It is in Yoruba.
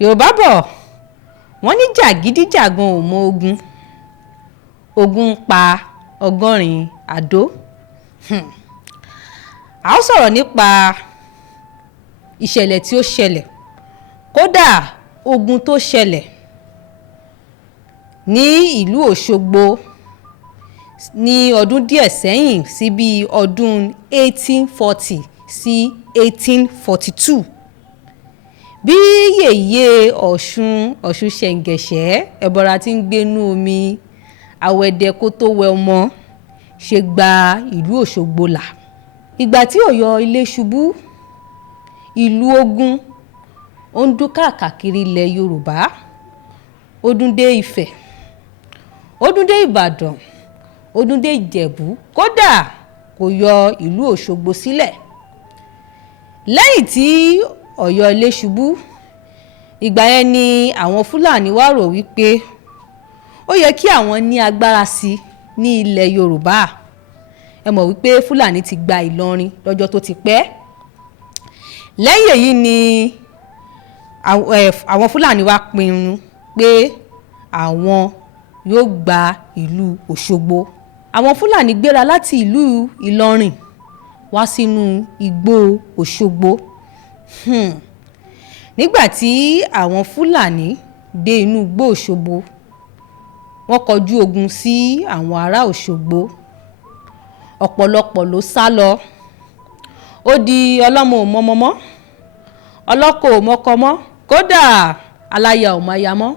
Yorùbá bọ̀ wọ́n ní jàgídíjàgan ò mọ ogun, ogun ń pa ọgọ́rin àdó. A ó sọ̀rọ̀ nípa ìṣẹ̀lẹ̀ tí ó ṣẹlẹ̀, kódà ogun tó ṣẹlẹ̀ ní ìlú Òṣogbo ní ọdún díẹ̀ sẹ́yìn sí bí ọdún 1840 sí 1842. Bí yèyé Ọ̀ṣun ṣẹ̀ǹgẹ̀ṣẹ́ ẹbọra tí ń gbénú omi àwẹ̀dẹ kó tó wẹ ọmọ ṣe gba ìlú Òṣogbo là. Ìgbà tí Ọ̀yọ́ ilé ṣubú, ìlú ogun ó ń dún káàkiri ilẹ̀ Yorùbá, ó dún dé Ifẹ̀, ó dún dé Ìbàdàn, ó dún dé Ìjẹ̀bú, kódà kò yọ ìlú Òṣogbo sílẹ̀. Lẹ́yìn tí Ọ̀yọ́ ilé ṣubú, ìgbà yẹn ni àwọn Fúlàní wá rò wípé ó yẹ kí àwọn ní agbára sí ní ilẹ̀ Yorùbá. Ẹ mọ̀ wípé Fúlàní ti gba Ìlọrin lọ́jọ́ tó ti pẹ́. Lẹ́yìn èyí ni àwọn Fúlàní wá pinnu pé àwọn yóò gba ìlú Òṣogbo. Àwọn Fúlàní gbéra láti ìlú Ìlọrin wá sínú igbó Òṣogbo. Nígbà tí àwọn Fúlàní dé inú igbó Òṣogbo, wọ́n kọjú ogun sí àwọn ará Òṣogbo. Ọ̀pọ̀lọpọ̀ ló sá lọ. Ó di ọlọ́mọ ò mọ́mọ́ mọ́, ọlọ́kọ ò mọ́kọ mọ́, kódà aláya ò máya mọ́.